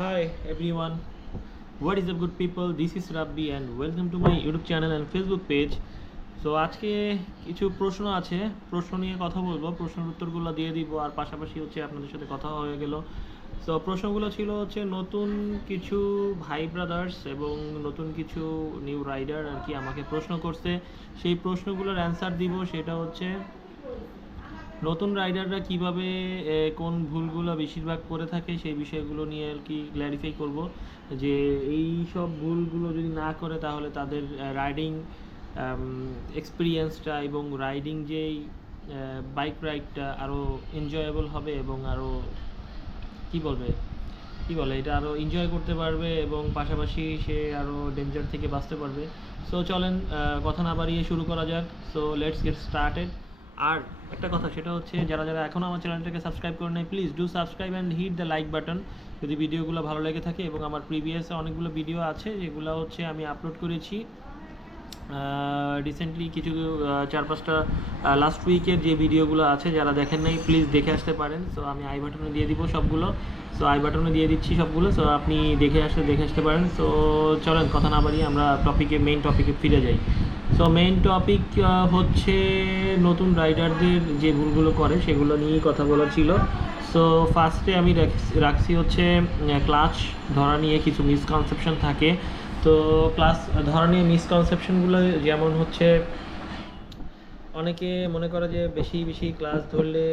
Hi everyone, what is up good people? This is Rabbi and welcome to my YouTube channel and Facebook page. So আজকে কিছু প্রশ্ন আছে, প্রশ্ন নিয়ে কথা বলবো, প্রশ্নের উত্তরগুলো দিয়ে দিব আর পাশাপাশি হচ্ছে আপনাদের সাথে কথা হয়ে গেল। সো প্রশ্নগুলো ছিল হচ্ছে নতুন কিছু ভাই ব্রাদার্স এবং নতুন কিছু নিউ রাইডার আর কি আমাকে প্রশ্ন করছে, সেই প্রশ্নগুলোর অ্যান্সার দিব। সেটা হচ্ছে নতুন রাইডাররা কিভাবে কোন ভুলগুলো বেশিরভাগ করে থাকে সেই বিষয়গুলো নিয়ে আর কি ক্ল্যারিফাই করব, যে এই সব ভুলগুলো যদি না করে তাহলে তাদের রাইডিং এক্সপিরিয়েন্সটা এবং রাইডিং যেই বাইক রাইডটা আরও এনজয়েবল হবে এবং আরও কী বলে এটা আরও এনজয় করতে পারবে এবং পাশাপাশি সে আরও ডেঞ্জার থেকে বাঁচতে পারবে। সো চলেন কথা না বাড়িয়ে শুরু করা যাক। So let's get started. আর একটা কথা, সেটা হচ্ছে যারা যারা এখনও আমার চ্যানেলটাকে সাবস্ক্রাইব করে নেয়, please do subscribe and hit the like button যদি ভিডিওগুলো ভালো লেগে থাকে। এবং আমার প্রিভিয়াস অনেকগুলো ভিডিও আছে যেগুলো হচ্ছে আমি আপলোড করেছি রিসেন্টলি, কিছু 4-5টা লাস্ট উইকের যে ভিডিওগুলো আছে, যারা দেখেন নাই প্লিজ দেখে আসতে পারেন। সো আমি আই বাটনে দিয়ে দিব সবগুলো, সো আই বাটনে দিয়ে দিচ্ছি সবগুলো, সো আপনি দেখে আসতে পারেন। সো চলেন কথা না বাড়িয়ে আমরা মেইন টপিকে ফিরে যাই। সো মেইন টপিক হচ্ছে নতুন রাইডারদের যে ভুলগুলো করে সেগুলো নিয়েই কথা বলার ছিল। সো ফার্স্টে আমি রাখছি হচ্ছে ক্লাচ ধরা নিয়ে কিছু মিসকনসেপশন থাকে। তো ক্লাস ধরা নিয়ে মিসকনসেপশনগুলো যেমন হচ্ছে, অনেকে মনে করে যে বেশি ক্লাস ধরলে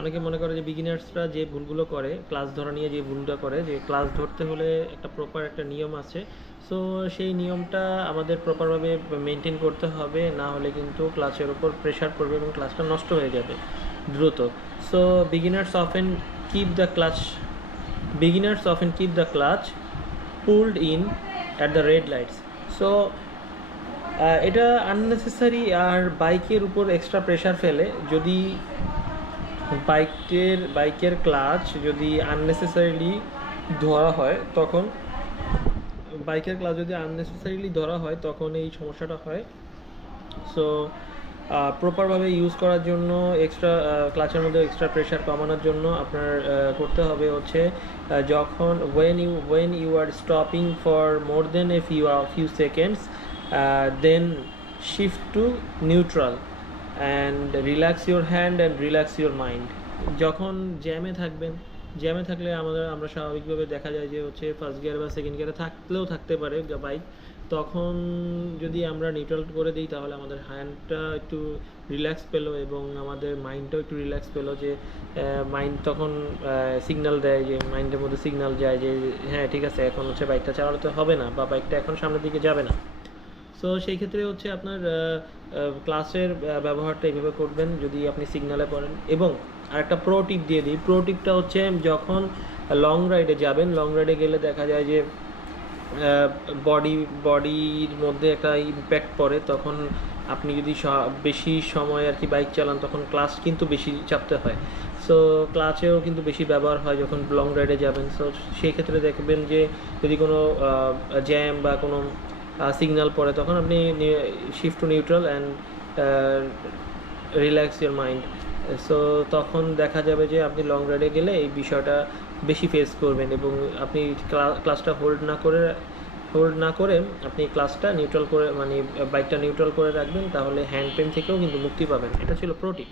অনেকে মনে করে যে বিগিনার্সরা যে ভুলগুলো করে, ক্লাস ধরা নিয়ে যে ভুলটা করে, যে ক্লাস ধরতে হলে একটা প্রপার একটা নিয়ম আছে। সো সেই নিয়মটা আমাদের প্রপারভাবে মেনটেন করতে হবে, না হলে কিন্তু ক্লাচের ওপর প্রেশার পড়বে এবং ক্লাচটা নষ্ট হয়ে যাবে দ্রুত। So beginners often keep the clutch pulled in at the red lights. So এটা আননেসেসারি আর বাইকের উপর এক্সট্রা প্রেশার ফেলে। যদি বাইকের ক্লাচ যদি আননেসেসারিলি ধরা হয় তখন এই সমস্যাটা হয়। সো প্রপারভাবে ইউজ করার জন্য ক্লাচের মধ্যে এক্সট্রা প্রেশার কমানোর জন্য আপনার করতে হবে হচ্ছে, যখন when you are stopping for more than a few seconds, then shift to neutral and relax your hand and relax your mind. যখন জ্যামে থাকলে আমরা স্বাভাবিকভাবে দেখা যায় যে হচ্ছে ফার্স্ট গিয়ার বা সেকেন্ড গিয়ারে থাকতে পারে বাইক, তখন যদি আমরা নিউট্রাল করে দিই তাহলে আমাদের হ্যান্ডটা একটু রিল্যাক্স পেলো এবং আমাদের মাইন্ডটাও একটু রিল্যাক্স পেলো, যে মাইন্ড তখন সিগন্যাল দেয়, যে মাইন্ডের মধ্যে সিগন্যাল যায় যে হ্যাঁ ঠিক আছে, এখন হচ্ছে বাইকটা চালাতে হবে না বা বাইকটা এখন সামনের দিকে যাবে না। সো সেই ক্ষেত্রে হচ্ছে আপনার ক্লাসের ব্যবহারটা এইভাবে করবেন যদি আপনি সিগন্যালে পড়েন। এবং আরেকটা প্রো টিপ দিয়ে দিই, প্রো টিপটা হচ্ছে যখন লং রাইডে যাবেন, লং রাইডে গেলে দেখা যায় যে বডির মধ্যে একটা ইম্প্যাক্ট পড়ে, তখন আপনি যদি বেশি সময় আর কি বাইক চালান তখন ক্লাচ কিন্তু বেশি চাপতে হয়। সো ক্লাচেও কিন্তু বেশি ব্যবহার হয় যখন লং রাইডে যাবেন। সো সেই ক্ষেত্রে দেখবেন যে যদি কোনো জ্যাম বা কোনো সিগন্যাল পড়ে তখন আপনি shift to neutral and relax your mind. So তখন দেখা যাবে যে আপনি লং রাইডে গেলে এই বিষয়টা বেশি ফেস করবেন এবং আপনি ক্লাসটা হোল্ড না করে আপনি ক্লাসটা নিউট্রাল করে, মানে বাইকটা নিউট্রাল করে রাখবেন, তাহলে হ্যান্ড পেন থেকেও কিন্তু মুক্তি পাবেন। এটা ছিল প্রো টিপ।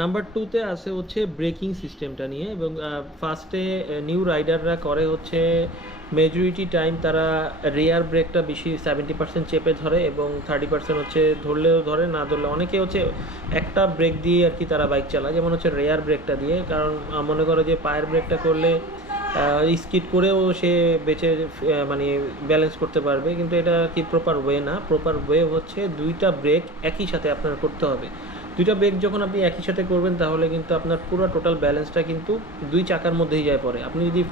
নাম্বার 2তে আসে হচ্ছে ব্রেকিং সিস্টেমটা নিয়ে। এবং ফার্স্টে নিউ রাইডাররা করে হচ্ছে মেজরিটি টাইম তারা রেয়ার ব্রেকটা বেশি 70% চেপে ধরে এবং 30% হচ্ছে ধরলেও ধরে, না ধরলে অনেকে হচ্ছে একটা ব্রেক দিয়ে আর কি তারা বাইক চালায়, যেমন হচ্ছে রেয়ার ব্রেকটা দিয়ে। কারণ মনে করো যে পায়ের ব্রেকটা করলে স্কিড করেও সে মানে ব্যালেন্স করতে পারবে, কিন্তু এটা কি প্রপার ওয়ে না। প্রপার ওয়ে হচ্ছে দুইটা ব্রেক একই সাথে আপনার করতে হবে। দুইটা ব্রেক যখন আপনি একই সাথে করবেন তাহলে কিন্তু আপনার পুরো টোটাল ব্যালেন্সটা কিন্তু দুই চাকার মধ্যেই যায় পড়ে। আপনি যদি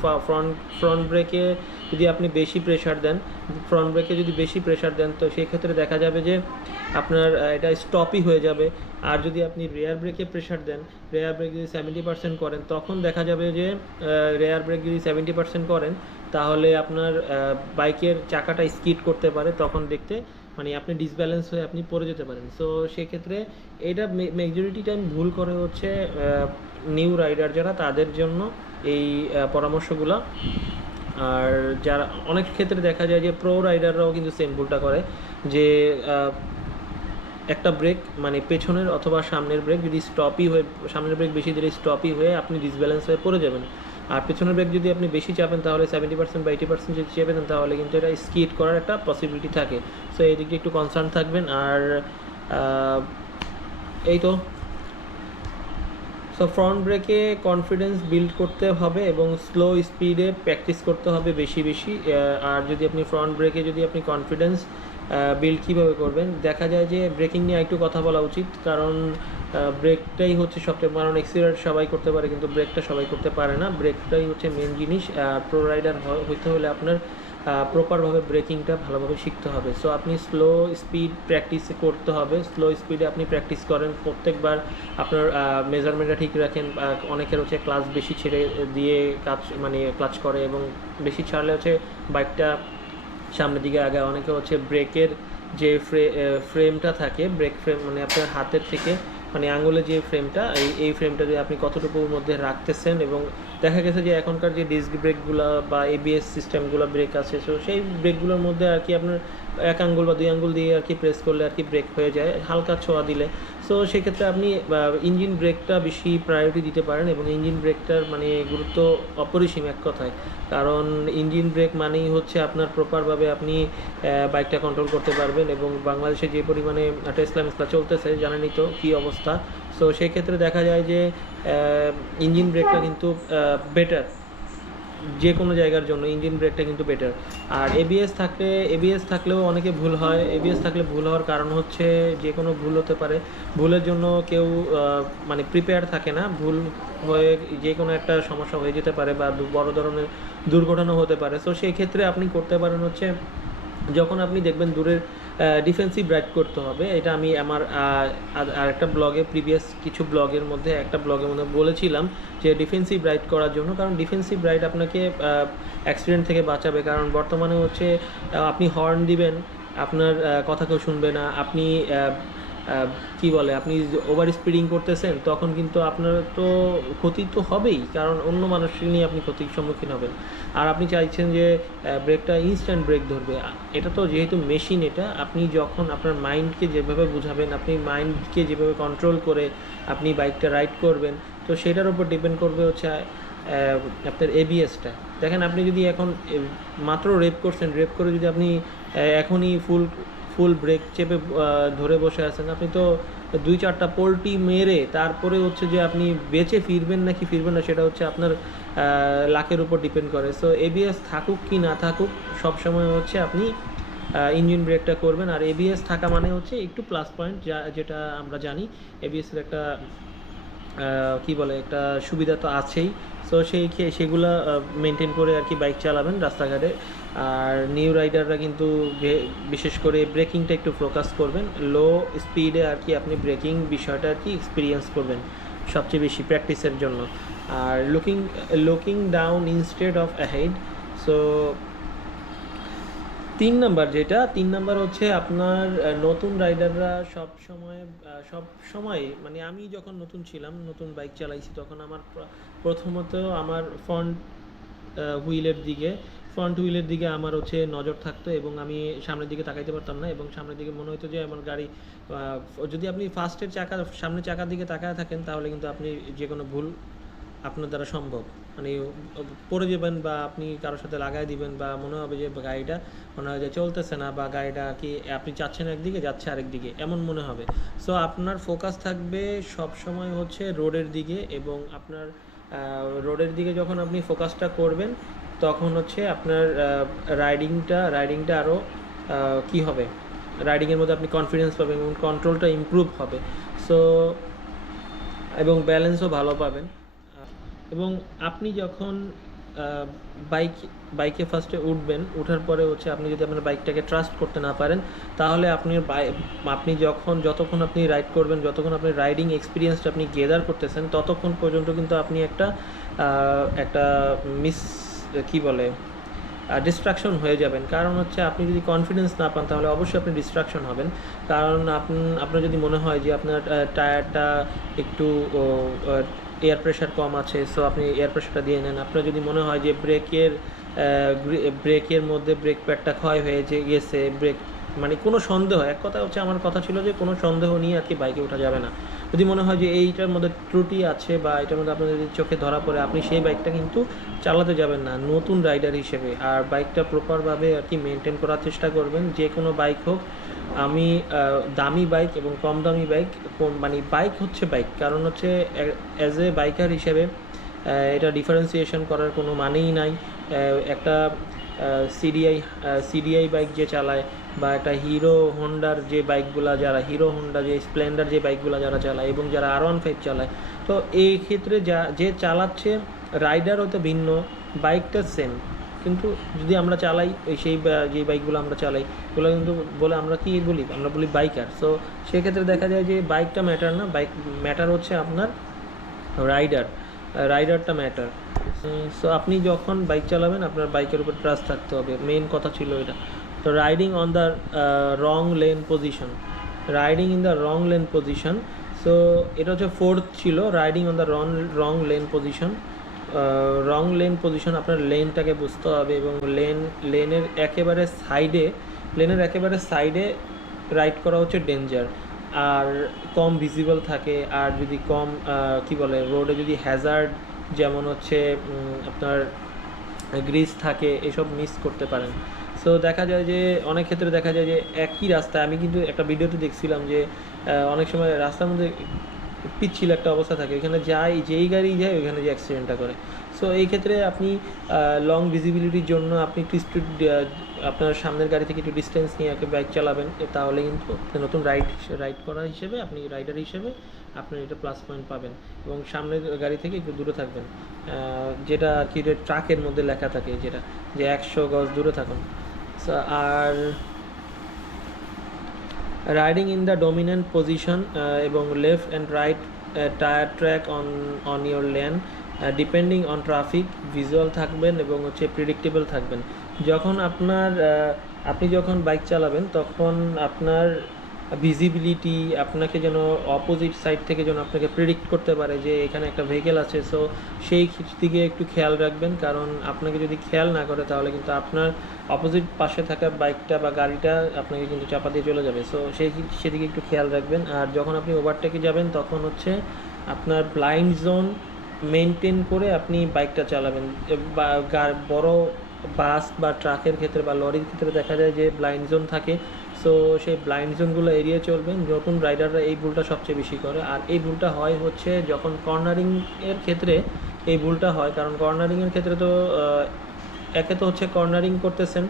ফ্রন্ট ব্রেকে যদি আপনি বেশি প্রেশার দেন তো সেই ক্ষেত্রে দেখা যাবে যে আপনার এটা স্টপই হয়ে যাবে। আর যদি আপনি রেয়ার ব্রেকে প্রেশার দেন, রেয়ার ব্রেক যদি 70% করেন, তখন দেখা যাবে যে রেয়ার ব্রেক যদি 70% করেন তাহলে আপনার বাইকের চাকাটা স্কিড করতে পারে, তখন দেখতে মানে আপনি ডিসব্যালেন্স হয়ে আপনি পড়ে যেতে পারেন। সো সেক্ষেত্রে এটা মেজরিটি টাইম ভুল করে হচ্ছে নিউ রাইডার যারা, তাদের জন্য এই পরামর্শগুলো। আর যারা অনেক ক্ষেত্রে দেখা যায় যে প্রো রাইডাররাও কিন্তু সেম ভুলটা করে, যে একটা ব্রেক মানে পেছনের অথবা সামনের ব্রেক যদি স্টপই হয়ে, সামনের ব্রেক বেশি দিলে স্টপই হয়ে আপনি ডিসব্যালেন্স হয়ে পড়ে যাবেন। আর পেছনের ব্রেক যদি আপনি বেশি চাপেন তাহলে 70% বা 80% যদি চেপে দেন তাহলে কিন্তু এটা স্কিড করার একটা পসিবিলিটি থাকে। সো এই দিকে একটু কনসার্ন থাকবেন। আর এই তো। সো ফ্রন্ট ব্রেকে কনফিডেন্স বিল্ড করতে হবে এবং স্লো স্পিডে প্র্যাকটিস করতে হবে বেশি বেশি। আর যদি আপনি ফ্রন্ট ব্রেকে যদি আপনি কনফিডেন্স বিল্ড কীভাবে করবেন, দেখা যায় যে ব্রেকিং নিয়ে একটু কথা বলা উচিত, কারণ ব্রেকটাই হচ্ছে সবচেয়ে, কারণ এক্সিলারেট সবাই করতে পারে কিন্তু ব্রেকটা সবাই করতে পারে না। ব্রেকটাই হচ্ছে মেন জিনিস। প্রো রাইডার হইতে হলে আপনার প্রপারভাবে ব্রেকিংটা ভালোভাবে শিখতে হবে। সো আপনি স্লো স্পিড প্র্যাকটিস করতে হবে, স্লো স্পিডে আপনি প্র্যাকটিস করেন প্রত্যেকবার, আপনার মেজারমেন্টটা ঠিক রাখেন। অনেকের হচ্ছে ক্লাচ বেশি ছেড়ে দিয়ে কাজ মানে ক্লাচ করে এবং বেশি ছাড়লে হচ্ছে বাইকটা সামনের দিকে আগে। অনেকে হচ্ছে ব্রেকের যে ফ্রেমটা থাকে, ব্রেক ফ্রেম মানে আপনার হাতের থেকে মানে আঙুলের যে ফ্রেমটা, এই ফ্রেমটা যে আপনি কতটুকুর মধ্যে রাখতেছেন, এবং দেখা গেছে যে এখনকার যে ডিস্ক ব্রেকগুলো বা এবিএস সিস্টেমগুলো ব্রেক আছে, সো সেই ব্রেকগুলোর মধ্যে আর কি আপনার এক আঙ্গুল বা দুই আঙ্গুল দিয়ে আর কি প্রেস করলে আর কি ব্রেক হয়ে যায় হালকা ছোঁয়া দিলে। সো সেক্ষেত্রে আপনি ইঞ্জিন ব্রেকটা বেশি প্রায়োরিটি দিতে পারেন, এবং ইঞ্জিন ব্রেকটার মানে গুরুত্ব অপরিসীম এক কথায়। কারণ ইঞ্জিন ব্রেক মানেই হচ্ছে আপনার প্রপারভাবে আপনি বাইকটা কন্ট্রোল করতে পারবেন। এবং বাংলাদেশে যে পরিমাণে টেসলা মেসলা চলতেছে জানেনই তো কী অবস্থা। সো সেই ক্ষেত্রে দেখা যায় যে ইঞ্জিন ব্রেকটা কিন্তু বেটার যে কোনো জায়গার জন্য, ইঞ্জিন ব্রেকটা কিন্তু বেটার। আর এবিএস থাকলেও অনেকে ভুল হয়। এবিএস থাকলে ভুল হওয়ার কারণ হচ্ছে যে কোনো ভুল হতে পারে, ভুলের জন্য কেউ মানে প্রিপেয়ার থাকে না, ভুল হয়ে যে কোনো একটা সমস্যা হয়ে যেতে পারে বা বড় ধরনের দুর্ঘটনা হতে পারে। সো সেই ক্ষেত্রে আপনি করতে পারেন হচ্ছে, যখন আপনি দেখবেন দূরের ডিফেন্সিভ রাইড করতে হবে। এটা আমি আমার আরেকটা ব্লগে, প্রিভিয়াস কিছু ব্লগের মধ্যে একটা ব্লগের মধ্যে বলেছিলাম যে ডিফেন্সিভ রাইড করার জন্য, কারণ ডিফেন্সিভ রাইড আপনাকে অ্যাক্সিডেন্ট থেকে বাঁচাবে। কারণ বর্তমানে হচ্ছে আপনি হর্ন দিবেন, আপনার কথা কেউ শুনবে না, আপনি কি বলে আপনি ওভার স্পিডিং করতেছেন, তখন কিন্তু আপনার তো ক্ষতি তো হবেই, কারণ অন্য মানুষকে নিয়ে আপনি ক্ষতির সম্মুখীন হবেন। আর আপনি চাইছেন যে ব্রেকটা ইনস্ট্যান্ট ব্রেক ধরবে, এটা তো যেহেতু মেশিন, এটা আপনি যখন আপনার মাইন্ডকে যেভাবে বুঝাবেন, আপনি মাইন্ডকে যেভাবে কন্ট্রোল করে আপনি বাইকটা রাইড করবেন, তো সেটার উপর ডিপেন্ড করবে হচ্ছে আপনার এবিএসটা। দেখেন আপনি যদি এখন মাত্র রেপ করছেন, রেপ করে যদি আপনি এখনই ফুল ব্রেক চেপে ধরে বসে আছেন, আপনি তো 2-4টা পোল্টি মেরে তারপরে হচ্ছে যে আপনি বেঁচে ফিরবেন নাকি ফিরবেন না, সেটা হচ্ছে আপনার লাকের উপর ডিপেন্ড করে। সো এবিএস থাকুক কি না থাকুক, সবসময় হচ্ছে আপনি ইঞ্জিন ব্রেকটা করবেন। আর এবিএস থাকা মানে হচ্ছে একটু প্লাস পয়েন্ট, যেটা আমরা জানি এবিএসের একটা কি বলে একটা সুবিধা তো আছেই। সো সেগুলো মেনটেন করে আর কি বাইক চালাবেন রাস্তাঘাটে। আর নিউ রাইডাররা কিন্তু বিশেষ করে ব্রেকিংটা একটু ফোকাস করবেন, লো স্পিডে আর কি আপনি ব্রেকিং বিষয়টা আর কি এক্সপিরিয়েন্স করবেন সবচেয়ে বেশি প্র্যাকটিসের জন্য। Are looking down instead of ahead. So 3 number হচ্ছে আপনার নতুন রাইডাররা সব সময় মানে আমি যখন নতুন ছিলাম, নতুন বাইক চালাইছি, তখন আমার প্রথমত আমার ফ্রন্ট হুইলের দিকে আমার হচ্ছে নজর থাকতো, এবং আমি সামনের দিকে তাকাইতে পারতাম না, এবং সামনের দিকে মনে হতো যে আমার গাড়ি যদি আপনি সামনের চাকার দিকে তাকায় থাকেন তাহলে কিন্তু আপনি যে কোনো ভুল আপনার দ্বারা সম্ভব, মানে পড়ে যাবেন বা আপনি কারোর সাথে লাগাই দিবেন, বা মনে হবে যে গাড়িটা মনে হয় যে চলতেছে না, বা গাড়িটা কি আপনি চাচ্ছেন একদিকে যাচ্ছে আরেক দিকে এমন মনে হবে। সো আপনার ফোকাস থাকবে সব সময় হচ্ছে রোডের দিকে, এবং আপনার রোডের দিকে যখন আপনি ফোকাসটা করবেন তখন হচ্ছে আপনার রাইডিংটা আরও কী হবে, রাইডিংয়ের মধ্যে আপনি কনফিডেন্স পাবেন এবং কন্ট্রোলটা ইমপ্রুভ হবে। সো এবং ব্যালেন্সও ভালো পাবেন। এবং আপনি যখন বাইকে ফার্স্টে উঠবেন, ওঠার পরে হচ্ছে আপনি যদি আপনার বাইকটাকে ট্রাস্ট করতে না পারেন, তাহলে আপনি যতক্ষণ আপনি রাইড করবেন, যতক্ষণ আপনি রাইডিং এক্সপিরিয়েন্সটা আপনি গেদার করতেছেন, ততক্ষণ পর্যন্ত কিন্তু আপনি একটা ডিস্ট্রাকশন হয়ে যাবেন। কারণ হচ্ছে আপনি যদি কনফিডেন্স না পান তাহলে অবশ্যই আপনি ডিস্ট্রাকশন হবেন। কারণ আপনার যদি মনে হয় যে আপনার টায়ারটা একটু এয়ার প্রেশার কম আছে, সো আপনি এয়ার প্রেশারটা দিয়ে নেন। আপনার যদি মনে হয় যে ব্রেকের মধ্যে ব্রেক প্যাডটা ক্ষয় হয়ে গেছে, মানে কোনো সন্দেহ, এক কথা হচ্ছে আমার কথা ছিল যে কোনো সন্দেহ নিয়ে আর কি বাইকে ওঠা যাবে না। যদি মনে হয় যে এইটার মধ্যে ত্রুটি আছে বা এটার মধ্যে আপনার যদি চোখে ধরা পড়ে, আপনি সেই বাইকটা কিন্তু চালাতে যাবেন না নতুন রাইডার হিসেবে। আর বাইকটা প্রপারভাবে আর কি মেনটেন করার চেষ্টা করবেন, যে কোনো বাইক হোক। আমি দামি বাইক এবং কম দামি বাইক, মানে বাইক হচ্ছে বাইক, কারণ হচ্ছে অ্যাজ এ বাইকার হিসেবে এটা ডিফারেন্সিয়েশন করার কোনো মানেই নাই। একটা সিডিআই বাইক যে চালায় বা একটা হিরো হোন্ডার যে বাইকগুলা, যারা হিরো হোন্ডা যে স্প্লেন্ডার যে বাইকগুলো যারা চালায় এবং যারা R15 চালায়, তো এই ক্ষেত্রে যে চালাচ্ছে রাইডারও তো ভিন্ন, বাইকটা সেম, কিন্তু যদি আমরা চালাই যে বাইকগুলো আমরা চালাই ওগুলো কিন্তু বলে আমরা কি বলি, আমরা বলি বাইকার। সো সেক্ষেত্রে দেখা যায় যে বাইকটা ম্যাটার না, বাইক ম্যাটার হচ্ছে আপনার রাইডারটা ম্যাটার। সো আপনি যখন বাইক চালাবেন আপনার বাইকের উপর ট্রাস্ট থাকতে হবে, মেন কথা ছিল এটা। তো riding on the wrong lane position, riding in the wrong lane position, so এটা হচ্ছে ফোর্থ ছিল, riding on the wrong lane position. Wrong lane position, আপনার লেনটাকে বুঝতে হবে এবং লেনের একেবারে সাইডে রাইড করা হচ্ছে ডেঞ্জার, আর কম ভিজিবল থাকে। আর যদি কম কি বলে, রোডে যদি হ্যাজার্ড যেমন হচ্ছে আপনার গ্রিস থাকে, এসব মিস করতে পারেন। সো দেখা যায় যে অনেক ক্ষেত্রে দেখা যায় যে একই রাস্তায়, আমি কিন্তু একটা ভিডিওতে দেখছিলাম যে অনেক সময় রাস্তার মধ্যে পিচ্ছিল একটা অবস্থা থাকে, ওইখানে যেই গাড়ি যায় ওইখানে যে অ্যাক্সিডেন্টটা করে। সো এই ক্ষেত্রে আপনি লং ভিজিবিলিটির জন্য আপনি একটু আপনার সামনের গাড়ি থেকে একটু ডিস্টেন্স নিয়ে একটা বাইক চালাবেন, তাহলে কিন্তু নতুন রাইড করা হিসেবে, আপনি রাইডার হিসেবে আপনি এটা প্লাস পয়েন্ট পাবেন। এবং সামনের গাড়ি থেকে একটু দূরে থাকবেন, যেটা আর কি ট্রাকের মধ্যে লেখা থাকে, যেটা যে 100 গজ দূরে থাকুন। সো আর riding in the dominant position এবং left and right tyre track on your lane depending on traffic, visual থাকবেন এবং হচ্ছে প্রিডিক্টেবল থাকবেন। আপনি যখন বাইক চালাবেন তখন আপনার ভিজিবিলিটি আপনাকে যেন অপোজিট সাইড থেকে যেন আপনাকে প্রেডিক্ট করতে পারে যে এখানে একটা ভেহিকেল আছে। সো সেই দিকে একটু খেয়াল রাখবেন, কারণ আপনাকে যদি খেয়াল না করে তাহলে কিন্তু আপনার অপোজিট পাশে থাকা বাইকটা বা গাড়িটা আপনাকে কিন্তু চাপা দিয়ে চলে যাবে। সো সেদিকে একটু খেয়াল রাখবেন। আর যখন আপনি ওভারটেকে যাবেন তখন হচ্ছে আপনার ব্লাইন্ড জোন মেনটেন করে আপনি বাইকটা চালাবেন। বা বড় বাস বা ট্রাকের ক্ষেত্রে বা লরির ক্ষেত্রে দেখা যায় যে ব্লাইন্ড জোন থাকে, সো সেই ব্লাইন্ড জোনগুলো এড়িয়ে চলবেন। নতুন রাইডাররা এই ভুলটা সবচেয়ে বেশি করে, আর এই ভুলটা হয় হচ্ছে যখন কর্নারিংয়ের ক্ষেত্রে এই ভুলটা হয়। কারণ কর্নারিংয়ের ক্ষেত্রে তো একে তো হচ্ছে কর্নারিং করতেছেন,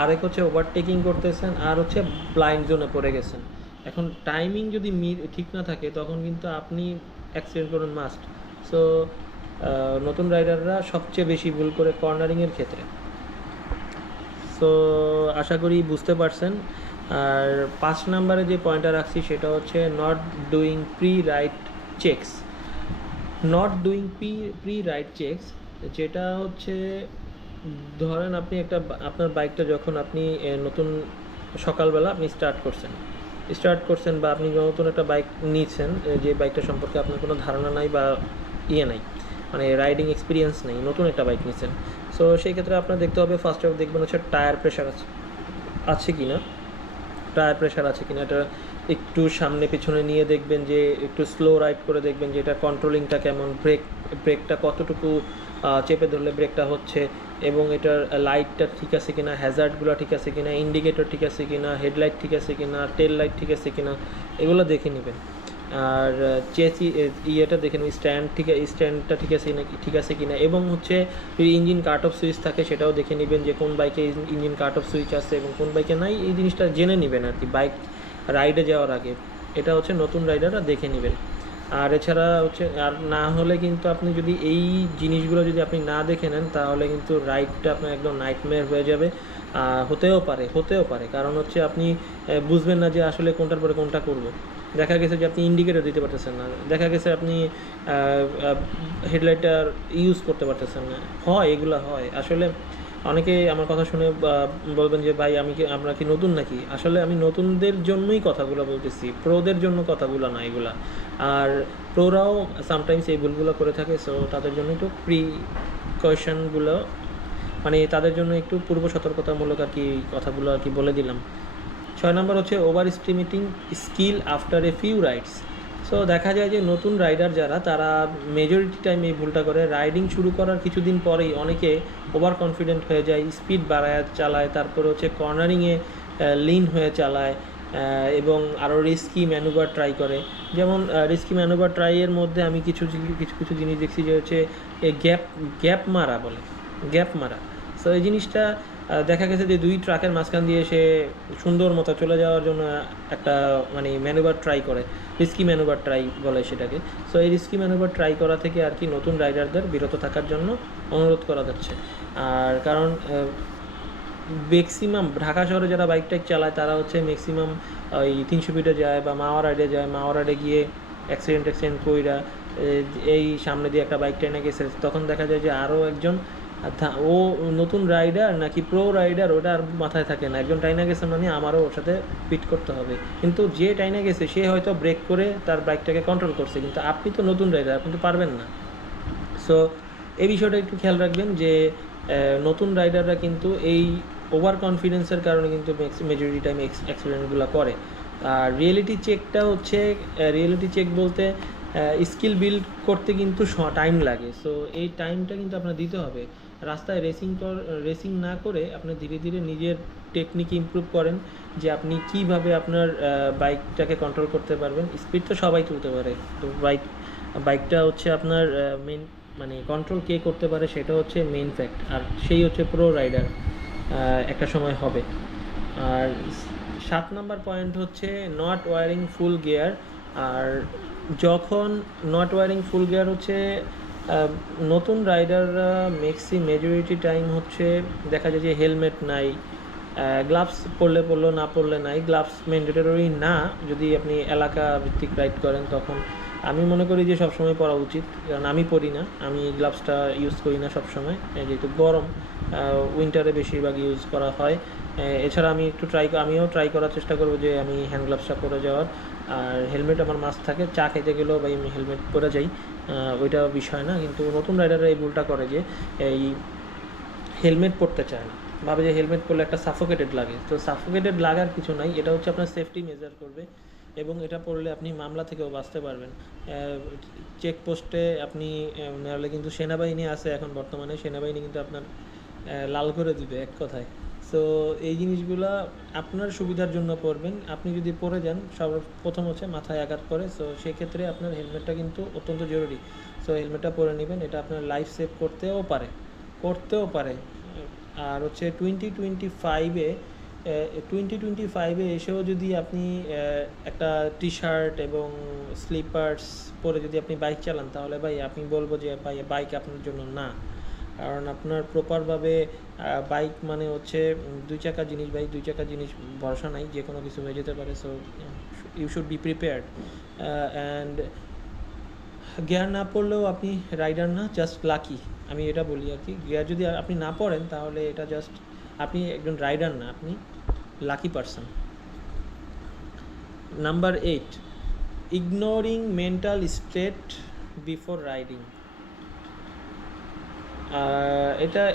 আর এক হচ্ছে ওভারটেকিং করতেছেন, আর হচ্ছে ব্লাইন্ড জোনে পড়ে গেছেন। এখন টাইমিং যদি ঠিক না থাকে তখন কিন্তু আপনি অ্যাক্সিডেন্ট করুন মাস্ট। সো নতুন রাইডাররা সবচেয়ে বেশি ভুল করে কর্নারিংয়ের ক্ষেত্রে। সো আশা করি বুঝতে পারছেন। আর 5 নম্বরে যে পয়েন্টটা রাখছি সেটা হচ্ছে not doing pre ride checks. যেটা হচ্ছে, ধরেন আপনি আপনার বাইকটা যখন আপনি নতুন সকালবেলা আপনি স্টার্ট করছেন বা আপনি নতুন একটা বাইক নিয়েছেন, যে বাইকটা সম্পর্কে আপনার কোনো ধারণা নাই বা নাই, মানে রাইডিং এক্সপিরিয়েন্স নেই, নতুন একটা বাইক নিয়েছেন। সো সেই ক্ষেত্রে আপনার দেখতে হবে, ফার্স্ট অফ দেখবেন হচ্ছে টায়ার প্রেশার আছে কি না, এটা একটু সামনে পেছনে নিয়ে দেখবেন, যে একটু স্লো রাইড করে দেখবেন যে এটা কন্ট্রোলিংটা কেমন, ব্রেকটা কতটুকু চেপে ধরলে ব্রেকটা হচ্ছে, এবং এটার লাইটটা ঠিক আছে কিনা, হ্যাজার্ডগুলো ঠিক আছে কিনা, ইন্ডিকেটর ঠিক আছে কিনা, হেডলাইট ঠিক আছে কিনা, টেল লাইট ঠিক আছে কিনা, এগুলো দেখে নেবেন। আর ইয়েটা দেখে নেবেন, স্ট্যান্ডটা ঠিক আছে কিনা, এবং হচ্ছে যদি ইঞ্জিন কাট অফ সুইচ থাকে সেটাও দেখে নেবেন যে কোন বাইকে ইঞ্জিন কাট অফ সুইচ আছে এবং কোন বাইকে নাই। এই জিনিসটা জেনে নেবেন আর কি বাইক রাইডে যাওয়ার আগে। এটা হচ্ছে নতুন রাইডাররা দেখে নেবেন। আর এছাড়া হচ্ছে, আর না হলে কিন্তু আপনি যদি এই জিনিসগুলো যদি আপনি না দেখে নেন তাহলে কিন্তু রাইডটা আপনার একদম নাইটমেয়ার হয়ে যাবে। হতেও পারে কারণ হচ্ছে আপনি বুঝবেন না যে আসলে কোনটার পরে কোনটা করব। দেখা গেছে যে আপনি ইন্ডিকেটর দিতে পারতেছেন না, দেখা গেছে আপনি হেডলাইটার ইউজ করতে পারতেছেন না, এগুলো হয় আসলে। অনেকে আমার কথা শুনে বলবেন যে ভাই আমরা কি নতুন নাকি? আসলে আমি নতুনদের জন্যই কথাগুলো বলতেছি, প্রোদের জন্য কথাগুলো না এগুলা। আর প্রোরাও সামটাইমস এই ভুলগুলো করে থাকে, সো তাদের জন্য একটু প্রিকশনগুলো, মানে তাদের জন্য একটু পূর্ব সতর্কতামূলক আর কি কথাগুলো আর কি বলে দিলাম। 6 নম্বর হচ্ছে over estimating skill after a few rides. So দেখা যায় যে নতুন রাইডার যারা, তারা মেজরিটি টাইম এই ভুলটা করে। রাইডিং শুরু করার কিছুদিন পরেই অনেকে ওভার কনফিডেন্ট হয়ে যায়, স্পিড বাড়ায় চালায়, তারপরে হচ্ছে কর্নারিংয়ে লিন হয়ে চালায়, এবং আরও রিস্কি ম্যানুভার ট্রাই করে। যেমন রিস্কি ম্যানুভার ট্রাইয়ের মধ্যে আমি কিছু কিছু কিছু জিনিস দেখছি যে হচ্ছে গ্যাপ গ্যাপ মারা বলে, গ্যাপ মারা। সো এই জিনিসটা দেখা গেছে যে দুই ট্রাকের মাঝখান দিয়ে সে সুন্দর মতো চলে যাওয়ার জন্য একটা মানে ম্যানুভার ট্রাই করে, রিস্কি ম্যানুভার ট্রাই বলে সেটাকে। সো এই রিস্কি ম্যানুভার ট্রাই করা থেকে আর কি নতুন রাইডারদের বিরত থাকার জন্য অনুরোধ করা যাচ্ছে। আর কারণ ম্যাক্সিমাম ঢাকা শহরে যারা বাইক টাইক চালায় তারা হচ্ছে ম্যাক্সিমাম ওই 300 ফিটে যায় বা মাওয়া রাইডে যায়, মাওয়া রাইডে গিয়ে অ্যাক্সিডেন্ট কইরা এই সামনে দিয়ে একটা বাইক টেনে গেছে, তখন দেখা যায় যে আরও একজন ও নতুন রাইডার নাকি প্রো রাইডার ওটা আর মাথায় থাকে না। একজন টাইনা গেছে মানে আমারও ওর সাথে পিট করতে হবে, কিন্তু যে টাইনা গেছে সে হয়তো ব্রেক করে তার বাইকটাকে কন্ট্রোল করছে, কিন্তু আপনি তো নতুন রাইডার, আপনি তো পারবেন না। সো এই বিষয়টা একটু খেয়াল রাখবেন যে নতুন রাইডাররা কিন্তু এই ওভার কনফিডেন্সের কারণে কিন্তু মেজরিটি টাইম অ্যাক্সিডেন্টগুলো করে। আর রিয়েলিটি চেকটা হচ্ছে, রিয়েলিটি চেক বলতে স্কিল বিল্ড করতে কিন্তু টাইম লাগে। সো এই টাইমটা কিন্তু আপনার দিতে হবে। রাস্তায় রেসিং না করে আপনি ধীরে ধীরে নিজের টেকনিক ইমপ্রুভ করেন, যে আপনি কিভাবে আপনার বাইকটাকে কন্ট্রোল করতে পারবেন। স্পিড তো সবাই তুলতে পারে, তো বাইকটা হচ্ছে আপনার মেন, মানে কন্ট্রোল কে করতে পারে সেটা হচ্ছে মেইন ফ্যাক্ট, আর সেই হচ্ছে প্রো রাইডার একটা সময় হবে। আর 7 নাম্বার পয়েন্ট হচ্ছে নট ওয়ারিং ফুল গিয়ার। আর যখন নট ওয়ারিং ফুল গিয়ার হচ্ছে নতুন রাইডাররা মেজরিটি টাইম হচ্ছে দেখা যায় যে হেলমেট নাই, গ্লাভস পরলে না পরলে নাই। গ্লাভস ম্যান্ডেটরি না যদি আপনি এলাকা ভিত্তিক রাইড করেন, তখন আমি মনে করি যে সবসময় পরা উচিত, কারণ আমি পরি না, আমি গ্লাভসটা ইউজ করি না সবসময়, যেহেতু গরম, উইন্টারে বেশিরভাগ ইউজ করা হয়। এছাড়া আমিও ট্রাই করার চেষ্টা করবো যে আমি হ্যান্ড গ্লাভসটা পরে যাওয়ার। আর হেলমেট আমার মাস্ট থাকে, চা খেতে গেলেও বা আমি হেলমেট পরে যাই, ওইটা বিষয় না। কিন্তু নতুন রাইডাররা এই ভুলটা করে যে এই হেলমেট পরতে চায় না, ভাবে যে হেলমেট পরলে একটা সাফোকেটেড লাগে। তো সাফোকেটেড লাগার কিছু নাই, এটা হচ্ছে আপনার সেফটি মেজার করবে, এবং এটা পড়লে আপনি মামলা থেকেও বাঁচতে পারবেন। চেকপোস্টে আপনি নাহলে কিন্তু সেনাবাহিনী আছে এখন বর্তমানে, সেনাবাহিনী কিন্তু আপনার লাল করে দিবে এক কথায়। সো এই জিনিসগুলো আপনার সুবিধার জন্য পরবেন। আপনি যদি পরে যান, সর্বপ্রথম হচ্ছে মাথায় আঘাত করে, সো সেক্ষেত্রে আপনার হেলমেটটা কিন্তু অত্যন্ত জরুরি। সো হেলমেটটা পরে নেবেন, এটা আপনার লাইফ সেভ করতেও পারে। আর হচ্ছে 2025-এ এসেও যদি আপনি একটা টি শার্ট এবং স্লিপার্স পরে যদি আপনি বাইক চালান, তাহলে ভাই আমি বলবো যে ভাই বাইক আপনার জন্য না। কারণ আপনার প্রপারভাবে বাইক মানে হচ্ছে দুই চাকা জিনিস ভাই, দুই চাকা জিনিস ভরসা নাই, যে কোনো কিছু হয়ে যেতে পারে। So you should be prepared. And gear না পড়লেও আপনি রাইডার না, জাস্ট লাকি, আমি এটা বলি আর কি। গিয়ার যদি আপনি না পড়েন তাহলে এটা জাস্ট আপনি একজন রাইডার না, আপনি lucky person. Number 8, ignoring mental state before riding.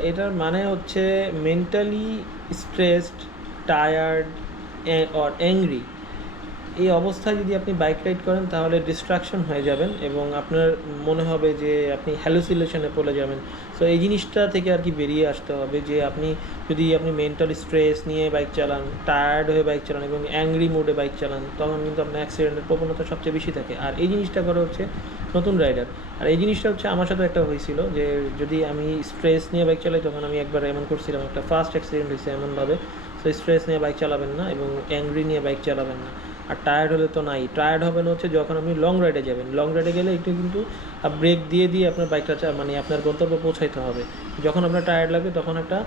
এটার মানে হচ্ছে mentally stressed, tired or angry এই অবস্থায় যদি আপনি বাইক রাইড করেন তাহলে ডিস্ট্রাকশন হয়ে যাবেন, এবং আপনার মনে হবে যে আপনি হ্যালুসিনেশনে পড়ে যাবেন। সো এই জিনিসটা থেকে আর কি বেরিয়ে আসতে হবে, যে যদি আপনি মেন্টাল স্ট্রেস নিয়ে বাইক চালান, টায়ার্ড হয়ে বাইক চালান এবং অ্যাংরি মোডে বাইক চালান, তখন কিন্তু আপনার অ্যাক্সিডেন্টের প্রবণতা সবচেয়ে বেশি থাকে। আর এই জিনিসটা করে হচ্ছে নতুন রাইডার। আর এই জিনিসটা হচ্ছে আমার সাথে একটা হয়েছিল, যে যদি আমি স্ট্রেস নিয়ে বাইক চালাই, তখন আমি একবার এমন করছিলাম, একটা ফার্স্ট অ্যাক্সিডেন্ট হয়েছে এমনভাবে। সো স্ট্রেস নিয়ে বাইক চালাবেন না এবং অ্যাংরি নিয়ে বাইক চালাবেন না। আর টায়ার্ড হলে তো নাই, টায়ার্ড হবেন হচ্ছে যখন আপনি লং রাইডে যাবেন। লং রাইডে গেলে একটু কিন্তু ব্রেক দিয়ে আপনার বাইকটা মানে আপনার গন্তব্যে পৌঁছাইতে হবে। যখন আপনার টায়ার্ড লাগবে তখন একটা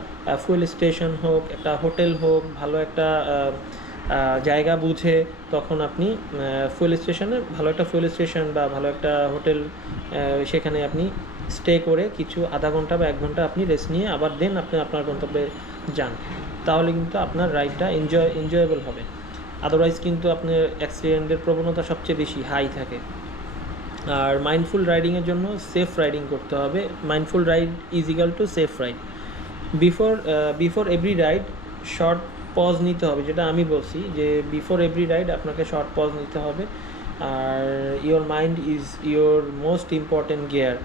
ফুয়েল স্টেশন হোক, একটা হোটেল হোক, ভালো একটা জায়গা বুঝে তখন আপনি ভালো একটা ফুয়েল স্টেশন বা ভালো একটা হোটেল, সেখানে আপনি স্টে করে কিছু আধা ঘন্টা বা 1 ঘন্টা আপনি রেস্ট নিয়ে আবার দেন আপনি আপনার গন্তব্যে যান, তাহলে কিন্তু আপনার রাইডটা এনজয়েবল হবে। আদারওয়াইজ কিন্তু আপনার অ্যাক্সিডেন্টের প্রবণতা সবচেয়ে বেশি হাই থাকে। আর মাইন্ডফুল রাইডিংয়ের জন্য সেফ রাইডিং করতে হবে। Mindful ride is equal to safe ride. Before every ride short pause নিতে হবে, যেটা আমি বলছি যে বিফোর এভরি রাইড আপনাকে শর্ট পজ নিতে হবে। আর your mind is your most important gear.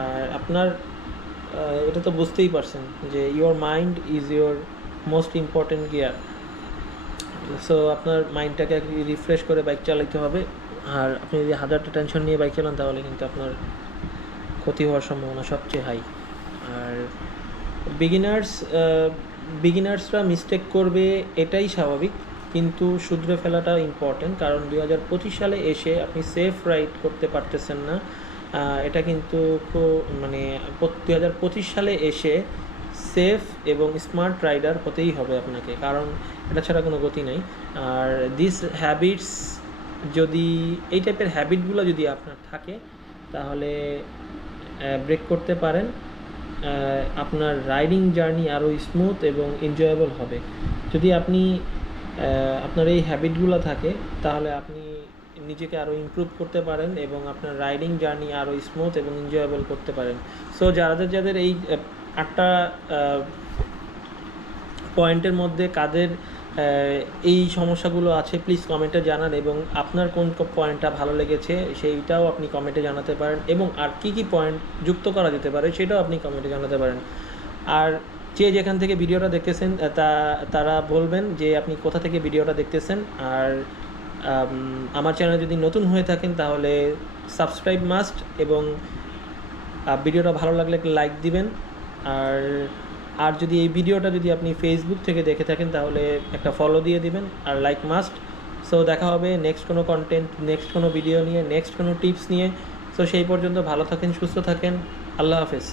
আর আপনার এটা তো বুঝতেই পারছেন যে your mind is your most important gear. So আপনার মাইন্ডটাকে রিফ্রেশ করে বাইক চালাতে হবে। আর আপনি যদি হাজারটা টেনশন নিয়ে বাইক চালান তাহলে কিন্তু আপনার ক্ষতি হওয়ার সম্ভাবনা সবচেয়ে হাই। আর বিগিনার্সরা মিস্টেক করবে, এটাই স্বাভাবিক, কিন্তু শুধরে ফেলাটা ইম্পর্টেন্ট। কারণ 2025 সালে এসে আপনি সেফ রাইড করতে পারতেছেন না, এটা কিন্তু মানে 2025 সালে এসে সেফ এবং স্মার্ট রাইডার হতেই হবে আপনাকে, কারণ এটা ছাড়া কোনো গতি নেই। আর দিস হ্যাবিটস, যদি এই টাইপের হ্যাবিটগুলো যদি আপনার থাকে তাহলে ব্রেক করতে পারেন, আপনার রাইডিং জার্নি আরও স্মুথ এবং এনজয়েবল হবে। যদি আপনি আপনার এই হ্যাবিটগুলো থাকে তাহলে আপনি নিজেকে আরও ইমপ্রুভ করতে পারেন এবং আপনার রাইডিং জার্নি আরও স্মুথ এবং এনজয়েবল করতে পারেন। সো যাদের এই 8টা পয়েন্টের মধ্যে কাদের এই সমস্যাগুলো আছে প্লিজ কমেন্টে জানান, এবং আপনার কোন পয়েন্টটা ভালো লেগেছে সেইটাও আপনি কমেন্টে জানাতে পারেন, এবং আর কী কী পয়েন্ট যুক্ত করা যেতে পারে সেটাও আপনি কমেন্টে জানাতে পারেন। আর যে যেখান থেকে ভিডিওটা দেখতেছেন তারা বলবেন যে আপনি কোথা থেকে ভিডিওটা দেখতেছেন। আর আমার চ্যানেলে যদি নতুন হয়ে থাকেন তাহলে সাবস্ক্রাইব মাস্ট, এবং ভিডিওটা ভালো লাগলে লাইক দিবেন। আর যদি এই ভিডিওটা যদি আপনি ফেসবুক থেকে দেখে থাকেন তাহলে একটা ফলো দিয়ে দিবেন, আর লাইক মাস্ট। সো দেখা হবে নেক্সট কোনো কন্টেন্ট, নেক্সট কোনো ভিডিও নিয়ে, নেক্সট কোনো টিপস নিয়ে। সো সেই পর্যন্ত ভালো থাকেন, সুস্থ থাকেন, আল্লাহ হাফেজ।